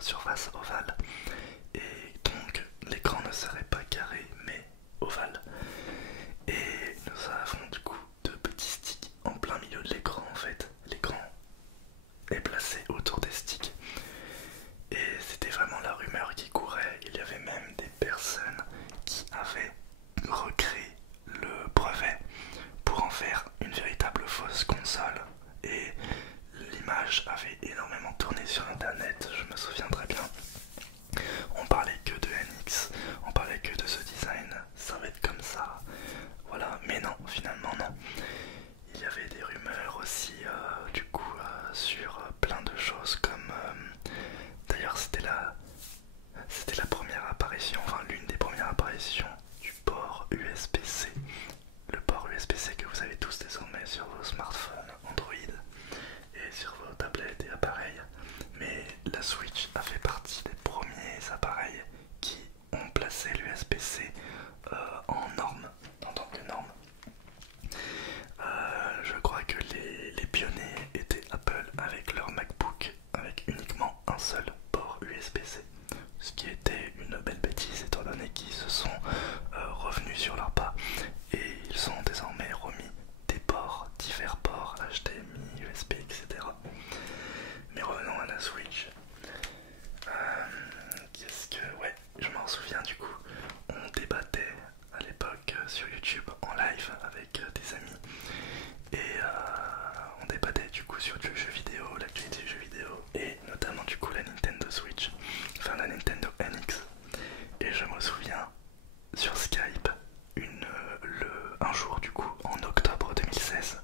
surface ovale. Et donc l'écran ne serait pas carré mais ovale. Et nous avons du coup deux petits sticks en plein milieu de l'écran en fait. L'écran est placé autour des sticks. Et c'était vraiment la rumeur qui courait. Il y avait même des personnes qui avaient recréé le brevet pour en faire une véritable fausse console. Et l'image avait énormément tourné sur internet, je me souviens très bien. On parlait que de NX, on parlait que de ce design, ça va être comme ça. Voilà, mais non, finalement non. Il y avait des rumeurs aussi du coup sur plein de choses comme d'ailleurs c'était la première apparition, enfin l'une des premières apparitions du port USB-C. Le port USB-C que vous avez tous désormais sur vos smartphones Android et sur vos tablettes et appareils. Mais la Switch a fait partie des premiers appareils qui ont placé l'USB-C en norme, en tant que norme. Je crois que les pionniers étaient Apple avec leur MacBook avec uniquement un seul port USB-C. Ce qui était une belle bêtise étant donné qu'ils se sont revenus sur leurs pas et ils ont désormais remis des ports, divers ports HDMI, USB, etc. Mais revenons à la Switch. Qu'est-ce que... Ouais, je m'en souviens du coup. On débattait à l'époque sur YouTube en live avec des amis. Et on débattait du coup sur le jeu vidéo, l'actualité du jeu vidéo. Et notamment du coup la Nintendo Switch. Enfin la Nintendo NX. Et je me souviens sur Skype un jour du coup en octobre 2016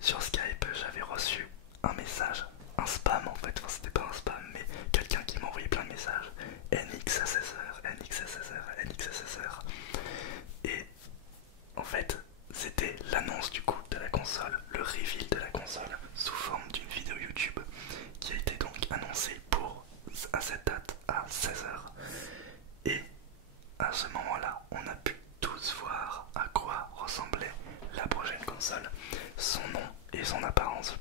sur Skype j'avais reçu un message, un spam en fait, enfin c'était pas un spam mais quelqu'un qui m'a envoyé plein de messages NXSSR, NXSSR, NXSSR et en fait c'était l'annonce du coup de la console, le reveal de la console sous forme d'une vidéo YouTube qui a été donc annoncée à cette date à 16h et à ce moment-là, on a pu tous voir à quoi ressemblait la prochaine console, son nom et son apparence.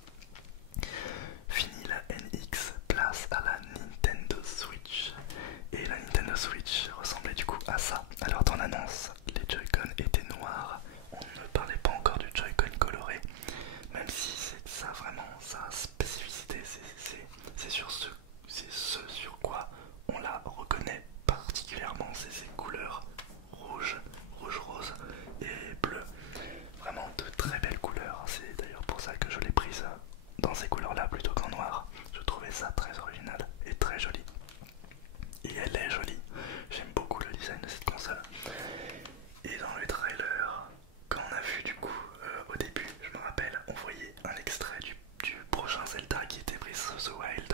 Fini la NX, place à la Nintendo Switch. Et la Nintendo Switch ressemblait du coup à ça. Alors dans l'annonce, les Joy-Con étaient noirs, on ne parlait pas encore du Joy-Con coloré, même si c'est ça vraiment sa spécificité, c'est ce sur quoi on la reconnaît particulièrement, c'est ses couleurs rouge, rose et bleu. Vraiment de très belles couleurs. C'est d'ailleurs pour ça que je l'ai prise dans ces couleurs là plutôt qu'en noir. Je trouvais ça très original et très joli. Et elle est jolie. J'aime beaucoup le design de cette console. Et dans le trailer, quand on a vu du coup au début, je me rappelle, on voyait un extrait du prochain Zelda qui était Breath of the Wild.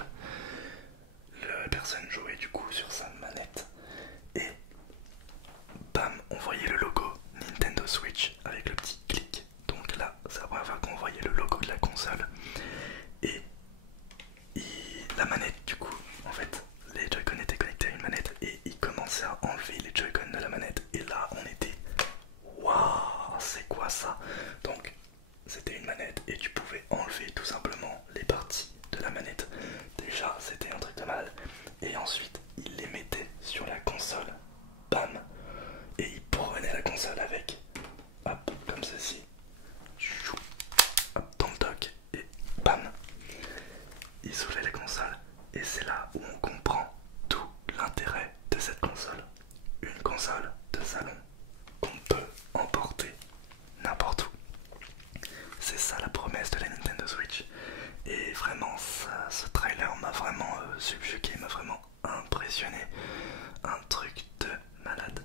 La personne jouait du coup sur sa manette et bam, on voyait le logo Nintendo Switch avec le petit clic. Donc là, c'est la première fois qu'on voyait le logo de la console et la manette du coup. En fait, les Joy-Con étaient connectés à une manette et il commençait à enlever les Joy-Con de la manette. Et là, on était waouh, c'est quoi ça? Donc, c'était une manette et tu pouvais enlever tout simplement les parties de la manette. Déjà, c'était un truc de mal. Et ensuite, il les mettait sur la console. Bam! Et il prenait la console avec. Hop, comme ceci. Chou, hop, dans le dock. Et bam! Il soulevait la console. Et c'est là où on comprend tout l'intérêt de cette console. Une console de salon qu'on peut emporter n'importe où. C'est ça la promesse de la Nintendo Switch. Et vraiment, ce trailer m'a vraiment subjugué, m'a vraiment impressionné. Un truc de malade.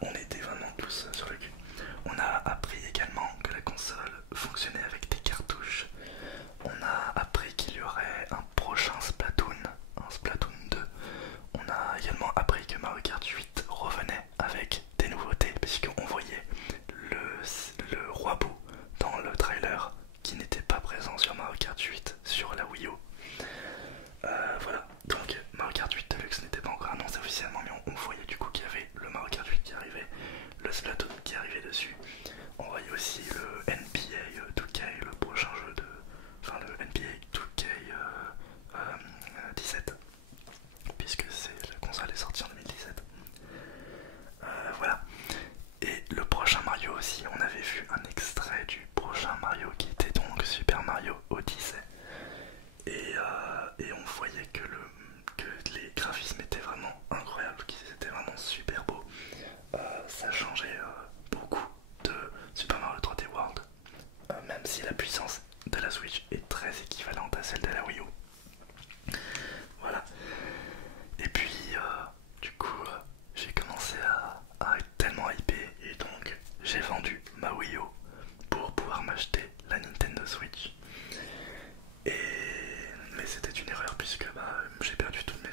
On était vraiment tous sur le cul. On a appris également que la console fonctionnait avec des cartouches. On a appris qu'il y aurait un prochain Splatoon, un Splatoon 2. On a également appris que Mario Kart 8 revenait avec des nouveautés, puisqu'on voyait le roi Boo dans le trailer qui n'était pas présent sur Mario Kart 8 sur la Wii U. Voilà, donc Mario Kart 8 Deluxe n'était pas encore annoncé officiellement, mais on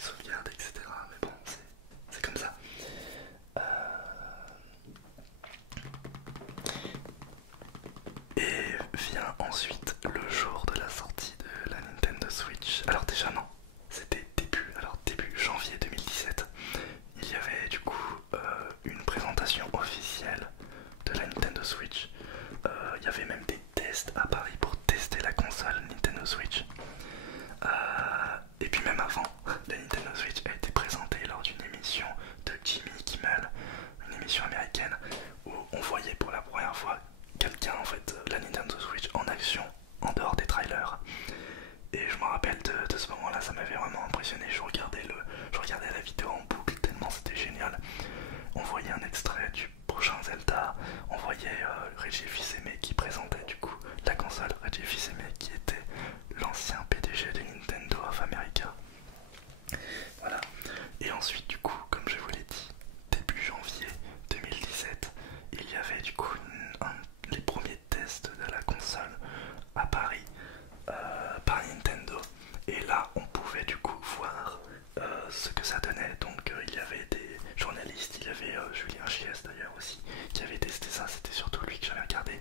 sauvegardes, etc. Mais bon, c'est comme ça. Euh, Et vient ensuite le jour de la sortie de la Nintendo Switch. Alors déjà non, c'était début janvier 2017. Il y avait du coup une présentation officielle de la Nintendo Switch. Il y avait même des tests à Paris pour tester la console Nintendo Switch. Et puis même avant, la Nintendo Switch a été présentée lors d'une émission de Jimmy Kimmel, une émission américaine où on voyait pour la première fois quelqu'un, en fait, la Nintendo Switch en action, en dehors des trailers. Et je me rappelle de ce moment-là, ça m'avait vraiment impressionné. Je regardais la vidéo en boucle tellement c'était génial. On voyait un extrait du prochain Zelda, on voyait Reggie Fils-Aimé qui présentait du coup la console. Reggie Fils-Aimé qui était l'ancien PDG de Nintendo of America. Voilà. Et ensuite du coup, comme je vous l'ai dit, début janvier 2017, il y avait du coup les premiers tests de la console à Paris par Nintendo. Et là, on pouvait du coup voir ce que ça donnait. Donc il y avait des journalistes, il y avait Julien Chies d'ailleurs aussi, qui avait testé ça. C'était surtout lui que j'avais regardé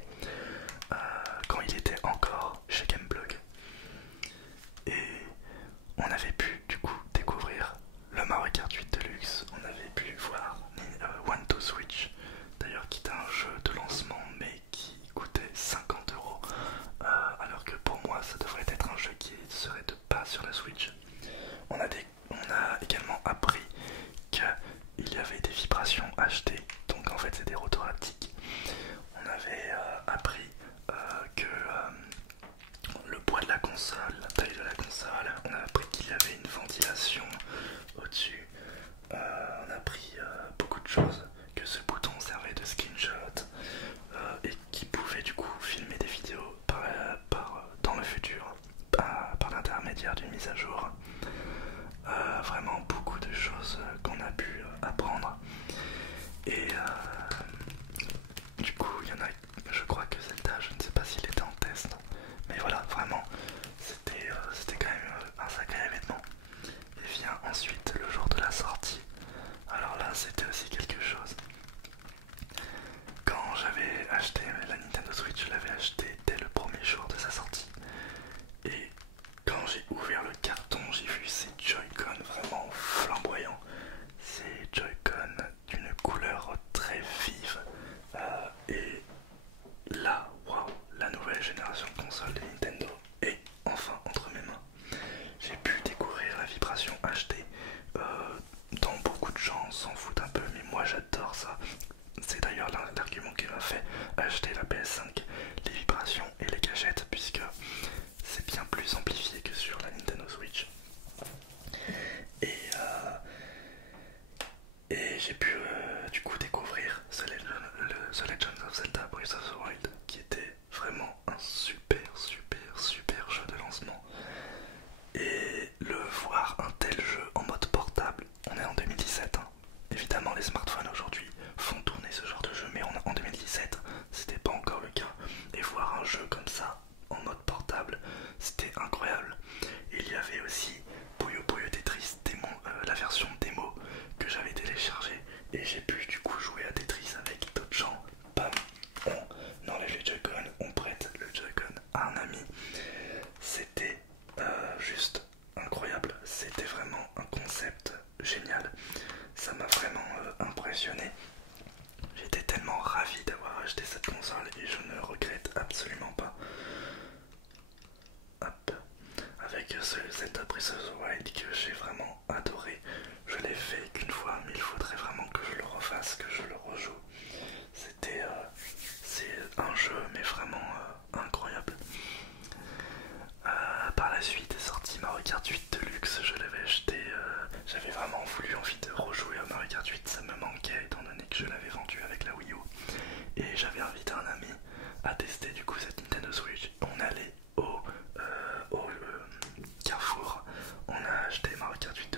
quand il était encore chez Gameblog. Et on avait pu du coup découvrir le Mario Kart 8 Deluxe. On avait pu voir One to Switch, d'ailleurs qui était un jeu de lancement mais qui coûtait 50 euros, alors que pour moi ça devrait être un jeu qui serait de base sur la Switch. On a également appris qu'il y avait des vibrations achetées, donc en fait c'est des rotors haptiques. On avait appris que le poids de la console, la taille de la console, on a appris qu'il y avait une ventilation au-dessus. On a appris beaucoup de choses, que ce bouton servait de screenshot et qui pouvait du coup filmer des vidéos dans le futur par l'intermédiaire d'une mise à jour. Vraiment beaucoup de choses qu'on a pu apprendre. Et du coup, il y en a, je crois que Zelda, je ne sais pas s'il était en test, mais voilà, vraiment, c'était quand même un sacré événement. Et vient ensuite le jour de la sortie. Alors là, c'était aussi quelque chose. Quand j'avais acheté la Nintendo Switch, je l'avais acheté dès le premier jour de sa sortie. Et quand j'ai ouvert le carton, j'ai vu ces Joy-Con vraiment flamboyants. Ces Joy-Con d'une couleur très vive. Et là, waouh, la nouvelle génération de consoles de Nintendo est enfin entre mes mains. J'ai pu découvrir la vibration HD, dont beaucoup de gens s'en foutent un peu, mais moi j'adore ça. C'est d'ailleurs l'argument qui m'a fait acheter la PS5, les vibrations et les gâchettes, puisque c'est bien plus amplifié que sur la Nintendo Switch. Et j'ai pu du coup découvrir The Legend of Zelda Breath of the Wild, qui était vraiment un super jeu de lancement. Et le voir un tel jeu en mode portable, on est en 2017, hein. Évidemment les smartphones aujourd'hui font tourner ce genre de jeu, mais en 2017 c'était pas encore le cas. Et voir un jeu comme ça en mode portable, c'était incroyable. Et il y avait aussi Puyo Puyo Tetris la version démo que j'avais téléchargée, et j'ai pu du coup jouer à Tetris avec d'autres gens. Bam, on enlève les Joy-Con, on prête le Joy-Con à un ami. C'était juste incroyable, c'était vraiment un concept génial, ça m'a vraiment impressionné. J'étais tellement ravi d'avoir acheté cette console et je ne regrette absolument pas. Hop. Avec ce Zelda Breath of the Wild que j'ai vraiment adoré, je l'ai fait qu'une fois, mais il faudrait vraiment que je le refasse, que je le rejoue. C'est un jeu mais vraiment incroyable. Par la suite est sorti Mario Kart 8 Deluxe, je l'avais acheté, j'avais vraiment envie de rejouer à Mario Kart 8, ça me manquait étant donné que je l'avais vendu avec la Wii U. Et j'avais invité un ami à tester du coup cette Nintendo Switch. On allait au Carrefour, on a acheté Mario Kart 8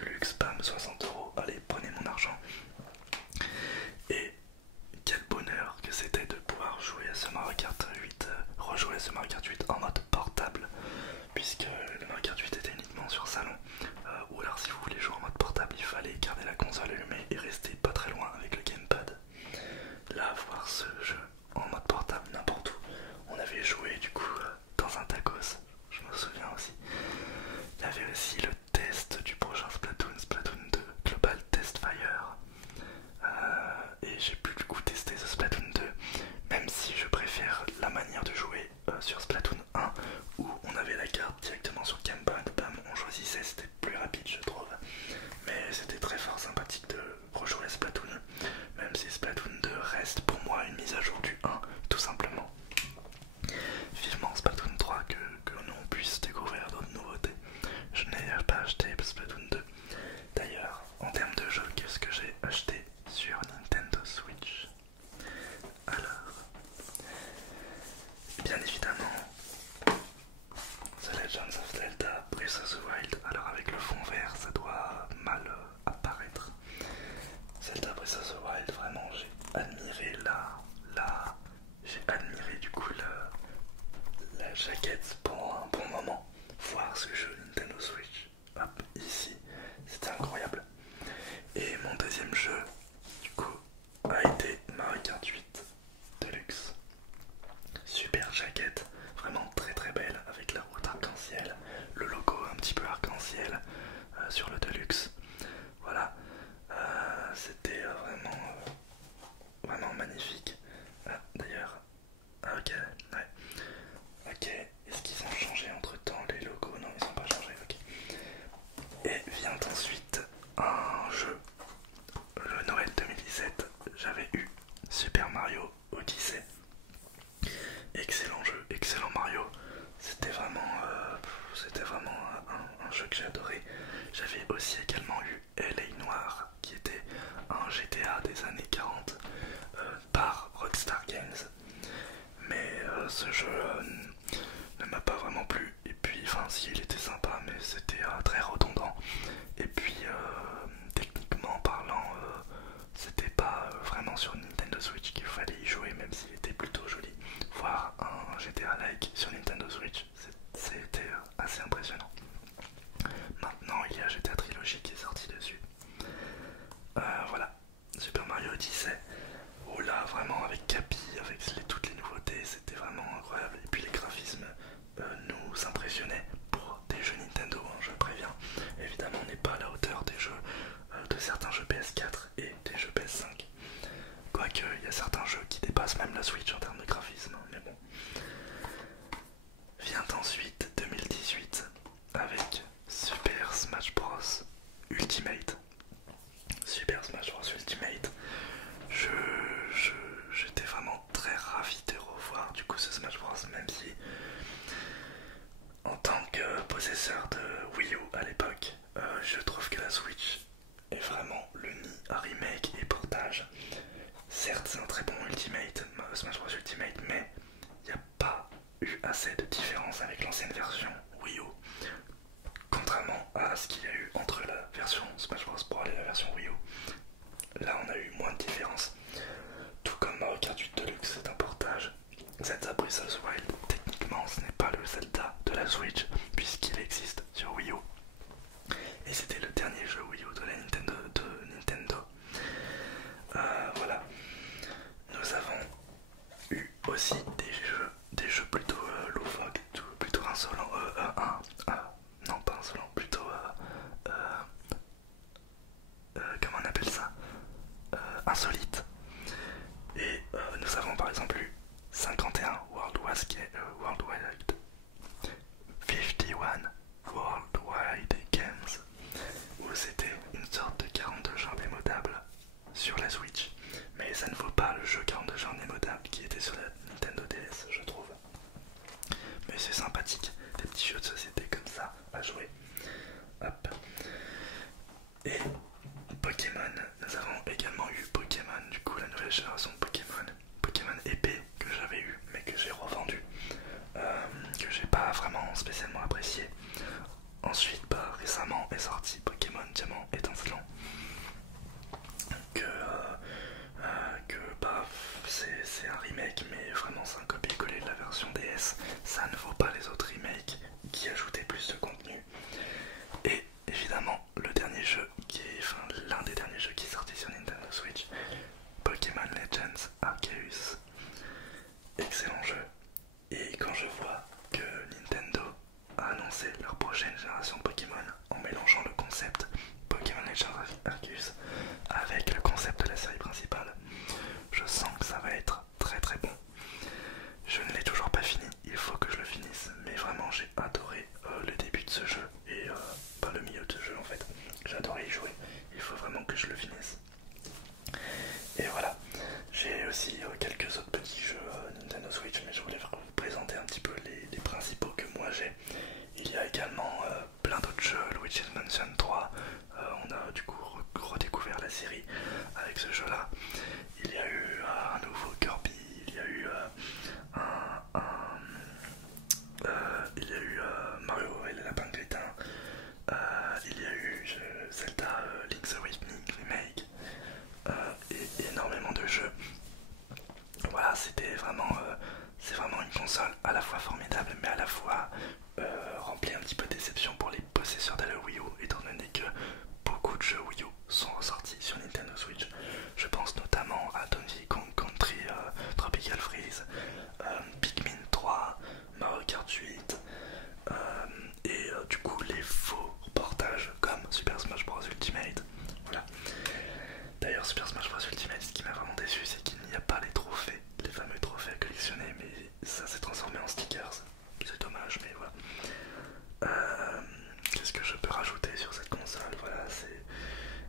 la Switch en termes de graphisme, mais bon. Vient ensuite 2018 avec Super Smash Bros Ultimate. Super Smash Bros Ultimate, j'étais vraiment très ravi de revoir du coup ce Smash Bros, même si en tant que possesseur de Wii U à l'époque, je trouve que la Switch est vraiment le nid à remake et portage. Certes c'est un très bon Ultimate, Smash Bros Ultimate, mais il n'y a pas eu assez de différence avec l'ancienne version Wii U. Contrairement à ce qu'il y a eu entre la version Smash Bros Brawl et la version Wii U. Là on a eu moins de différence. Tout comme Mario Kart 8 Deluxe, c'est un portage. Zelda Breath of the Wild, techniquement ce n'est pas le Zelda de la Switch puisqu'il existe sur Wii U. Et c'était le dernier jeu Wii U de la Nintendo. Voilà. Nous avons eu aussi des jeux plutôt loufoques, plutôt insolents. Non pas insolents, plutôt comment on appelle ça, insolites. Et nous avons par exemple eu 51 Worldwide 51 Worldwide Games, où c'était une sorte de 42 jeux indémodables sur la Switch, mais ça ne vaut pas le jeu 42 jeux indémodables qui était sur la Nintendo DS, je trouve. Mais c'est sympathique, des petits jeux de société comme ça à jouer. Hop. Et Pokémon, nous avons également eu Pokémon, du coup la nouvelle génération de Pokémon épée que j'avais eu mais que j'ai revendu, que j'ai pas vraiment spécialement apprécié. Ensuite récemment est sorti Pokémon Diamant étincelant, c'est un remake, mais vraiment c'est un copier-coller de la version DS. Ça ne vaut pas les autres remakes qui ajoutaient plus de contenu. Et évidemment le dernier jeu l'un des derniers jeux qui est sorti sur Nintendo Switch, Pokémon Legends Arceus. Excellent jeu. Et quand je vois que Nintendo a annoncé leur prochaine génération de Pokémon en mélangeant le concept Pokémon Legends Arceus avec le concept de la série principale, je sens que ça va être très très bon. Je ne l'ai toujours pas fini, il faut que je le finisse, mais vraiment j'ai adoré le début de ce jeu et pas le milieu de ce jeu en fait. J'ai adoré y jouer, il faut vraiment que je le finisse. Et voilà, j'ai aussi quelques autres petits jeux Nintendo Switch, mais je voulais vous présenter un petit peu les principaux que moi j'ai. Il y a également plein d'autres jeux, Luigi's Mansion 3, on a du coup redécouvert la série avec ce jeu là. Il y a eu un nouveau Kirby, il y a eu Mario et le lapin de crétin, il y a eu Zelda Link's Awakening Remake, et énormément de jeux. Voilà, c'est vraiment une console à la fois formidable mais à la fois remplie un petit peu de déception pour les possesseurs de la Wii U, étant donné que beaucoup de jeux Wii U sont ressortis sur Nintendo Switch. Je pense notamment à Donkey Kong Country, Tropical Freeze, Pikmin 3, Mario Kart 8, et du coup les faux portages comme Super Smash Bros Ultimate. Voilà. D'ailleurs Super Smash Bros Ultimate, ce qui m'a vraiment déçu, c'est qu'il n'y a pas les trophées, les fameux trophées à collectionner, mais ça s'est transformé en stickers. C'est dommage, mais voilà. Qu'est-ce que je peux rajouter sur cette console? Voilà,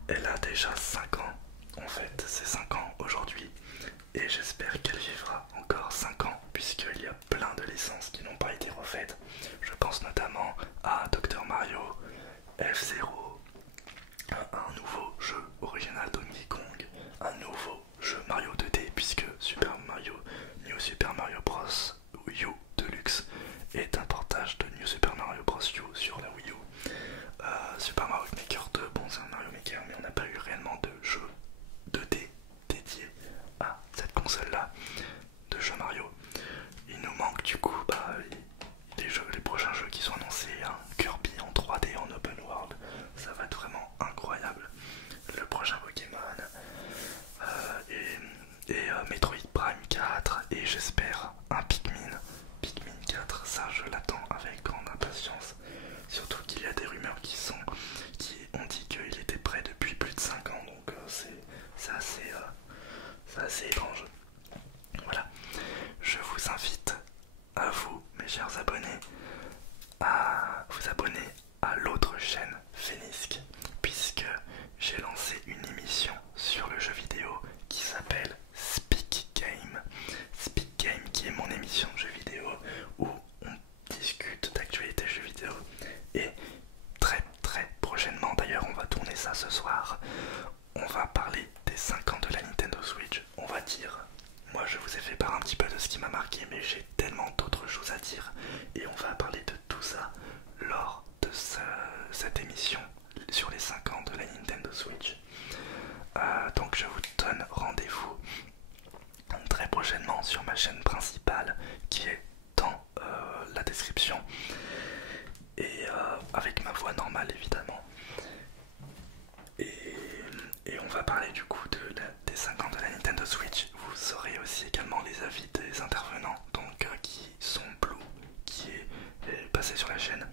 elle a déjà 5 ans. En fait, c'est 5 ans aujourd'hui. Et j'espère qu'elle vivra encore 5 ans, puisqu'il y a plein de licences qui n'ont pas été refaites. Je pense notamment à Dr Mario, F-Zero, un nouveau jeu original Donkey Kong, un nouveau jeu Mario 2D, puisque New Super Mario Bros U Deluxe est un portage de New Super Mario Bros U sur la Wii U. Super Mario Maker 2, bon c'est un Mario Maker, mais on n'a pas eu réellement de jeu 2D dédié à cette console là. ça ce soir. On va parler des 5 ans de la Nintendo Switch. On va dire, moi je vous ai fait part un petit peu de ce qui m'a marqué, mais j'ai tellement d'autres choses à dire. Et on va parler de tout ça lors de cette émission sur les 5 ans de la Nintendo Switch. Donc je vous donne rendez-vous très prochainement sur ma chaîne principale qui est dans la description et avec ma voix normale évidemment. Et on va parler du coup des 5 ans de la Nintendo Switch. Vous saurez aussi également les avis des intervenants, donc qui sont Blue, qui est passé sur la chaîne,